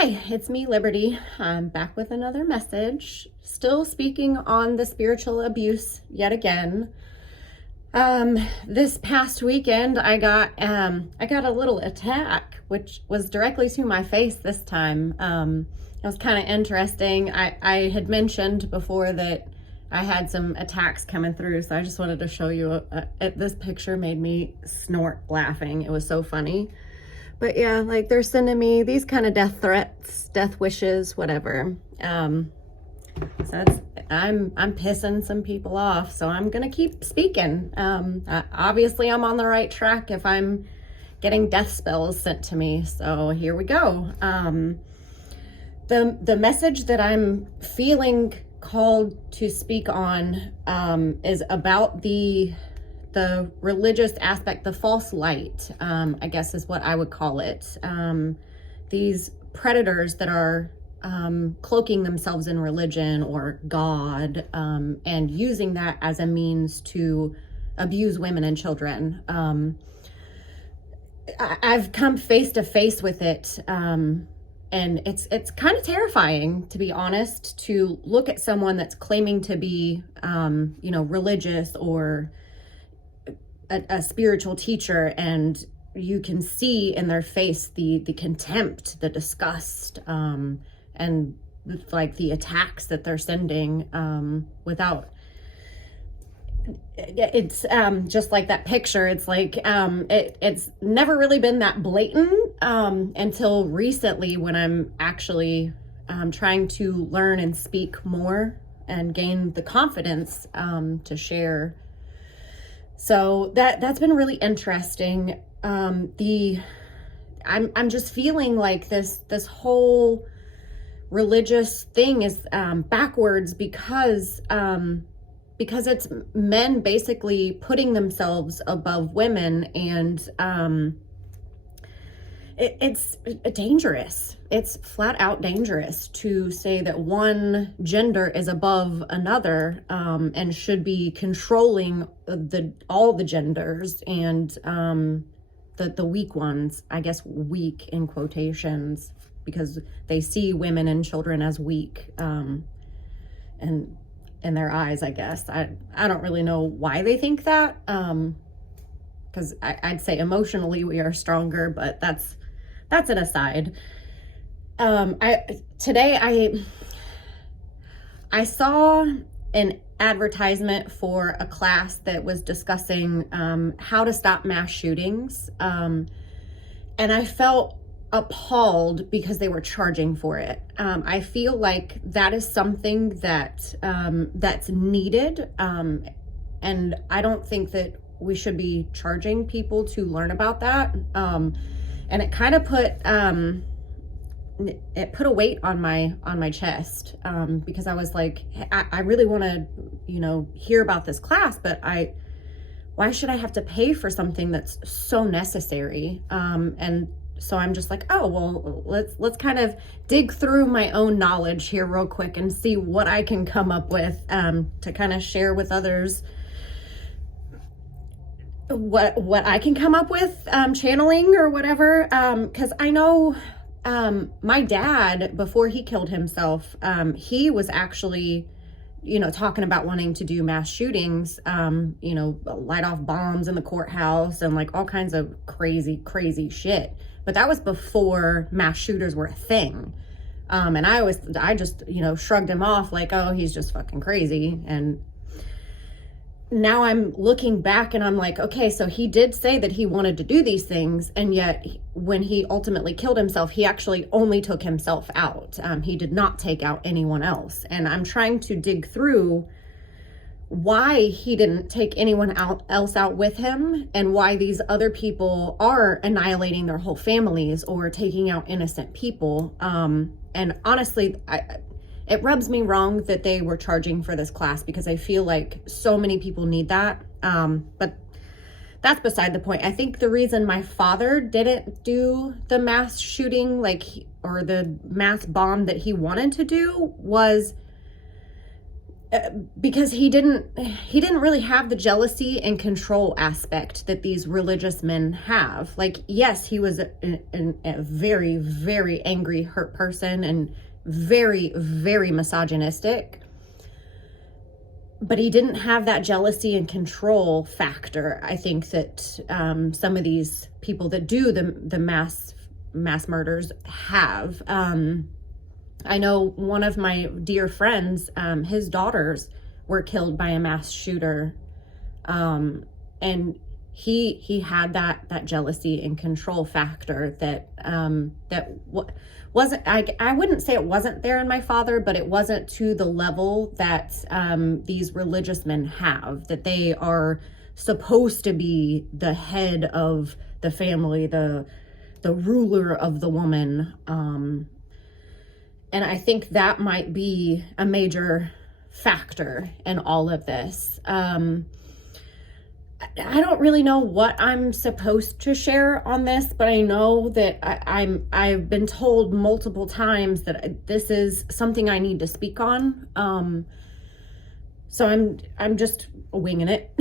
Hi, it's me, Liberty. I'm back with another message, still speaking on the spiritual abuse yet again. This past weekend, I got a little attack, which was directly to my face this time. It was kind of interesting. I had mentioned before that I had some attacks coming through, so I just wanted to show you. This picture made me snort laughing. It was so funny. But yeah, like they're sending me these kind of death threats, death wishes, whatever. I'm pissing some people off, so I'm gonna keep speaking. Obviously I'm on the right track if I'm getting death spells sent to me. So here we go. The message that I'm feeling called to speak on is about the religious aspect, the false light, I guess is what I would call it. These predators that are cloaking themselves in religion or God, and using that as a means to abuse women and children. I've come face to face with it, and it's kind of terrifying, to be honest, to look at someone that's claiming to be, religious or a spiritual teacher, and you can see in their face the contempt, the disgust, and like the attacks that they're sending, without it's just like that picture. It's like it's never really been that blatant until recently, when I'm actually trying to learn and speak more and gain the confidence to share. So that's been really interesting. I'm just feeling like this whole religious thing is backwards, because it's men basically putting themselves above women, and it's dangerous. It's flat out dangerous to say that one gender is above another, and should be controlling all the genders, and the weak ones, I guess, weak in quotations, because they see women and children as weak, and in their eyes, I guess. I don't really know why they think that, because I'd say emotionally we are stronger, but that's an aside. Today I saw an advertisement for a class that was discussing how to stop mass shootings, and I felt appalled because they were charging for it. I feel like that is something that's needed, and I don't think that we should be charging people to learn about that. And it kind of put a weight on my chest, because I was like, I really want to, hear about this class, but why should I have to pay for something that's so necessary? And so I'm just like, oh, well, let's kind of dig through my own knowledge here real quick and see what I can come up with, to kind of share with others what I can come up with, channeling or whatever. Cause I know, my dad, before he killed himself, he was actually, talking about wanting to do mass shootings, light off bombs in the courthouse and like all kinds of crazy shit. But that was before mass shooters were a thing. And I just, shrugged him off like, oh, he's just fucking crazy. And now I'm looking back and I'm like, okay, so he did say that he wanted to do these things, and yet when he ultimately killed himself, he actually only took himself out. He did not take out anyone else. And I'm trying to dig through why he didn't take anyone else out with him, and why these other people are annihilating their whole families or taking out innocent people. And honestly, it rubs me wrong that they were charging for this class, because I feel like so many people need that. But that's beside the point. I think the reason my father didn't do the mass shooting, or the mass bomb that he wanted to do, was because he didn't really have the jealousy and control aspect that these religious men have. Like, yes, he was a very, very angry, hurt person and very, very misogynistic, but he didn't have that jealousy and control factor. I think that some of these people that do the mass murders have. I know one of my dear friends, his daughters were killed by a mass shooter. And he had that jealousy and control factor that wasn't, I wouldn't say it wasn't there in my father, but it wasn't to the level that these religious men have, that they are supposed to be the head of the family, the ruler of the woman. And I think that might be a major factor in all of this. I don't really know what I'm supposed to share on this, but I know that I've been told multiple times that this is something I need to speak on. So I'm just winging it,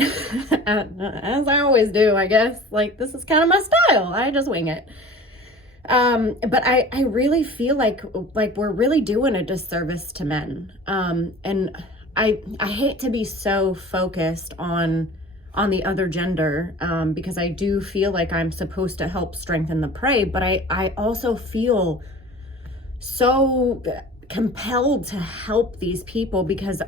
as I always do, I guess. Like, this is kind of my style. I just wing it. But I really feel like we're really doing a disservice to men. And I hate to be so focused on the other gender, because I do feel like I'm supposed to help strengthen the prey, but I also feel so compelled to help these people because,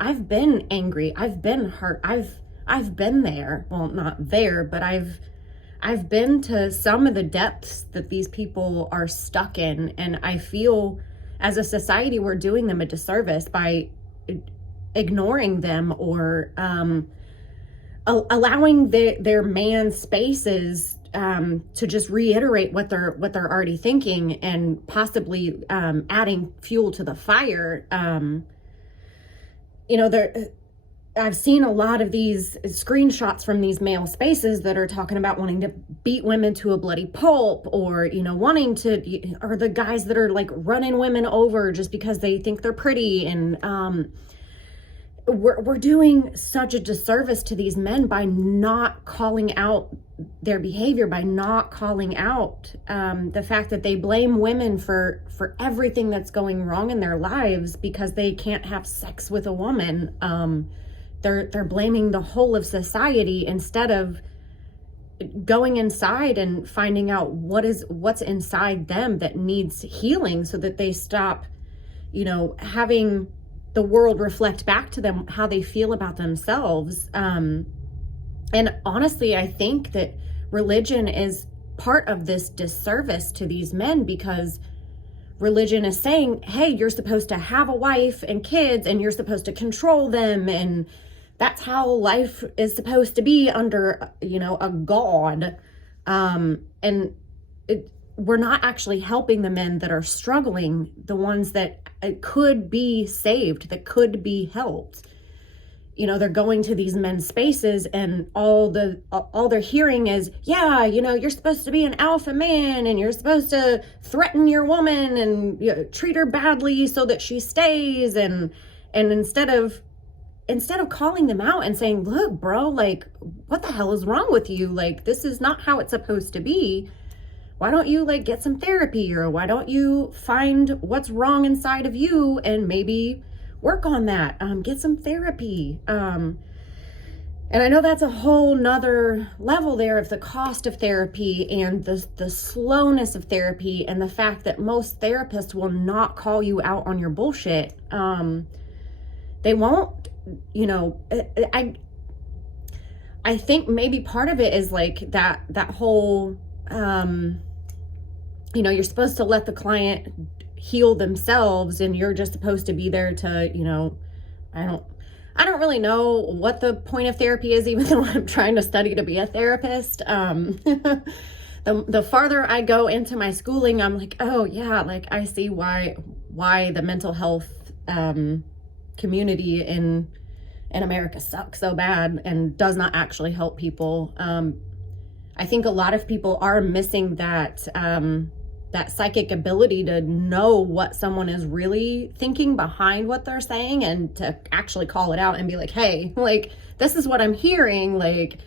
I've been angry, I've been hurt, I've been there. Well, not there, but I've been to some of the depths that these people are stuck in, and I feel as a society we're doing them a disservice by ignoring them or allowing their man spaces to just reiterate what they're already thinking and possibly adding fuel to the fire. I've seen a lot of these screenshots from these male spaces that are talking about wanting to beat women to a bloody pulp, or, wanting to, or the guys that are like running women over just because they think they're pretty. And we're doing such a disservice to these men by not calling out their behavior, by not calling out the fact that they blame women for everything that's going wrong in their lives because they can't have sex with a woman. They're blaming the whole of society instead of going inside and finding out what's inside them that needs healing, so that they stop, having the world reflect back to them how they feel about themselves. And honestly, I think that religion is part of this disservice to these men, because religion is saying, hey, you're supposed to have a wife and kids and you're supposed to control them, and that's how life is supposed to be under, a God. We're not actually helping the men that are struggling, the ones that could be saved, that could be helped. They're going to these men's spaces and all they're hearing is, yeah, you're supposed to be an alpha man and you're supposed to threaten your woman and treat her badly so that she stays. And instead of calling them out and saying, look, bro, like, what the hell is wrong with you? Like, this is not how it's supposed to be. Why don't you get some therapy, or why don't you find what's wrong inside of you and maybe work on that? Get some therapy. And I know that's a whole nother level there of the cost of therapy and the slowness of therapy, and the fact that most therapists will not call you out on your bullshit. They won't. I think maybe part of it is like that whole, you're supposed to let the client heal themselves, and you're just supposed to be there to, I don't really know what the point of therapy is, even though I'm trying to study to be a therapist. The farther I go into my schooling, I'm like, oh yeah, like I see why the mental health community in America sucks so bad and does not actually help people. I think a lot of people are missing that psychic ability to know what someone is really thinking behind what they're saying, and to actually call it out and be like, hey, like, this is what I'm hearing, like,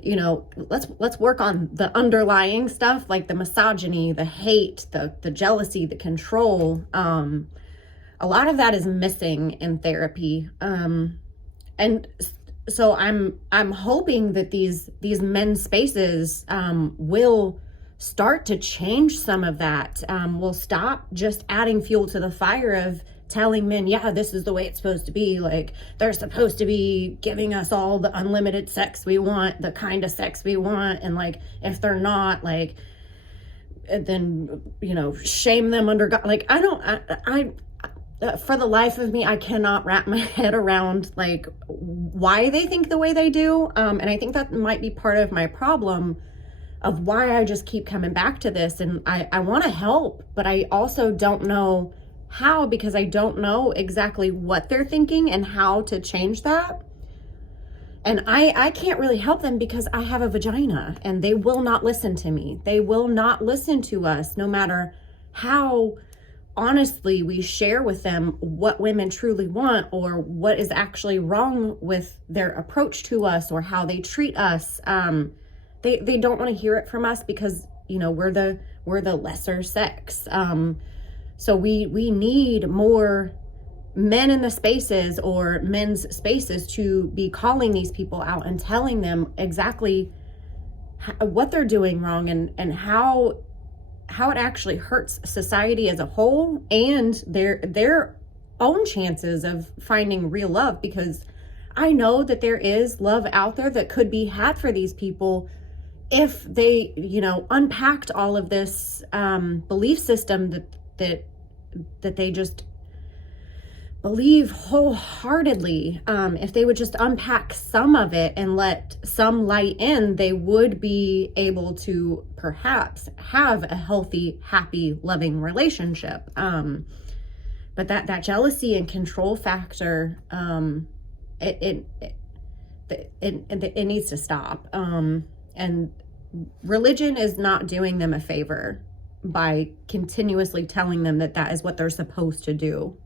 you know, let's work on the underlying stuff, like the misogyny, the hate, the jealousy, the control. A lot of that is missing in therapy. And so I'm hoping that these men's spaces will start to change some of that. We'll stop just adding fuel to the fire of telling men, yeah, this is the way it's supposed to be. Like, they're supposed to be giving us all the unlimited sex we want, the kind of sex we want. And like, if they're not, like, then, you know, shame them under God. Like, I for the life of me, I cannot wrap my head around like why they think the way they do. And I think that might be part of my problem of why I just keep coming back to this. And I want to help, but I also don't know how, because I don't know exactly what they're thinking and how to change that. And I can't really help them because I have a vagina and they will not listen to me. They will not listen to us, no matter how honestly we share with them what women truly want, or what is actually wrong with their approach to us or how they treat us. They don't want to hear it from us because, you know, we're the lesser sex. So we need more men in the spaces, or men's spaces, to be calling these people out and telling them exactly what they're doing wrong, and how it actually hurts society as a whole and their own chances of finding real love. Because I know that there is love out there that could be had for these people if they, you know, unpacked all of this belief system that they just believe wholeheartedly. If they would just unpack some of it and let some light in, they would be able to perhaps have a healthy, happy, loving relationship. But that jealousy and control factor, it needs to stop. And religion is not doing them a favor by continuously telling them that is what they're supposed to do.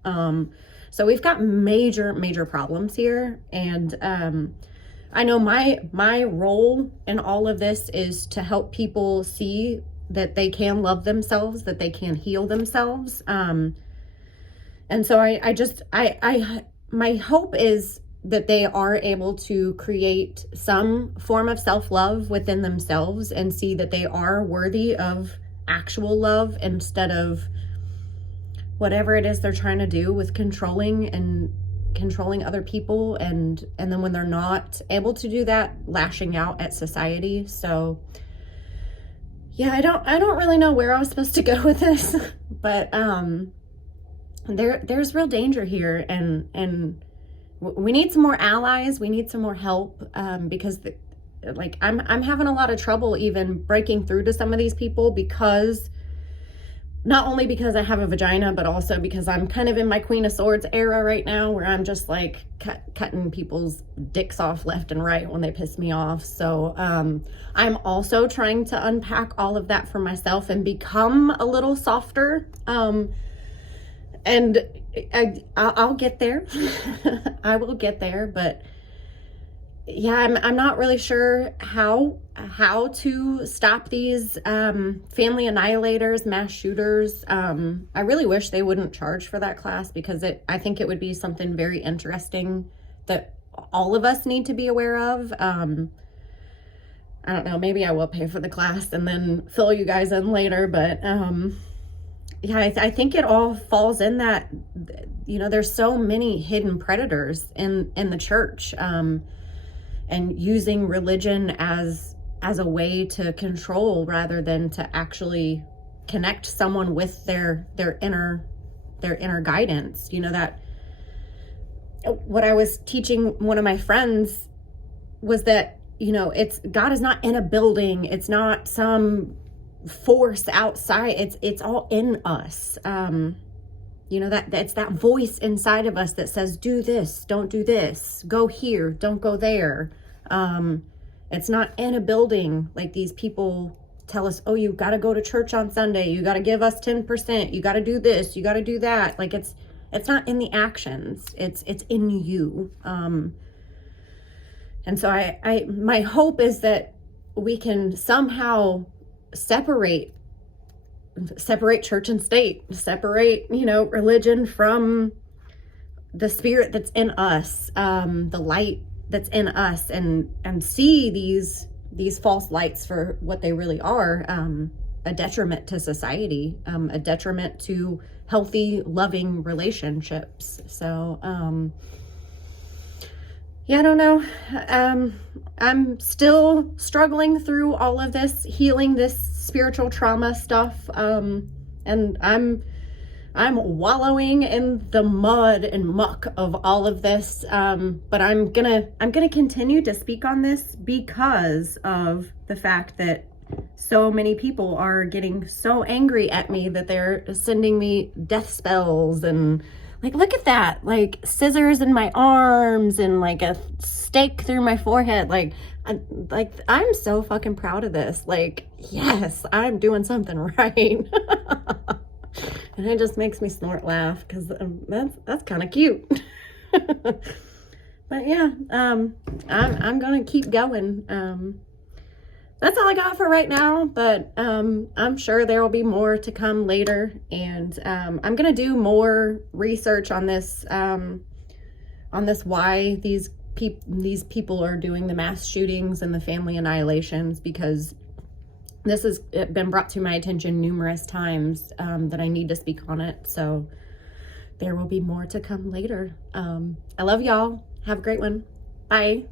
So we've got major problems here. And I know my role in all of this is to help people see that they can love themselves, that they can heal themselves. And so my hope is that they are able to create some form of self-love within themselves and see that they are worthy of actual love, instead of whatever it is they're trying to do with controlling other people, and then when they're not able to do that, lashing out at society. So yeah, I don't really know where I was supposed to go with this, but there's real danger here, and we need some more allies. We need some more help, because I'm having a lot of trouble even breaking through to some of these people, because not only because I have a vagina, but also because I'm kind of in my Queen of Swords era right now, where I'm just like cutting people's dicks off left and right when they piss me off. So I'm also trying to unpack all of that for myself and become a little softer. And I'll get there. I will get there, but yeah, I'm not really sure how to stop these family annihilators, mass shooters. I really wish they wouldn't charge for that class, because I think it would be something very interesting that all of us need to be aware of. I don't know, maybe I will pay for the class and then fill you guys in later, but yeah, I think it all falls in that, you know, there's so many hidden predators in the church, and using religion as a way to control rather than to actually connect someone with their inner guidance. You know, that what I was teaching one of my friends was that, you know, God is not in a building. It's not some force outside. It's all in us. You know, that's that voice inside of us that says, do this, don't do this, go here, don't go there. It's not in a building like these people tell us, oh, you got to go to church on Sunday. You got to give us 10%. You got to do this. You got to do that. Like it's not in the actions. It's in you. And so my hope is that we can somehow separate church and state, separate, religion from the spirit that's in us, the light that's in us, and see these false lights for what they really are, a detriment to society, a detriment to healthy, loving relationships. So, yeah, I don't know. I'm still struggling through all of this, healing this spiritual trauma stuff. And I'm wallowing in the mud and muck of all of this. But I'm gonna continue to speak on this because of the fact that so many people are getting so angry at me that they're sending me death spells and like, look at that, like scissors in my arms and like a stake through my forehead. Like I'm so fucking proud of this. Like, yes, I'm doing something right. And it just makes me snort laugh because that's kind of cute. But yeah, I'm gonna keep going. That's all I got for right now, but I'm sure there will be more to come later, and I'm gonna do more research on this why these people are doing the mass shootings and the family annihilations, because this has been brought to my attention numerous times, that I need to speak on it. So there will be more to come later. I love y'all. Have a great one. Bye.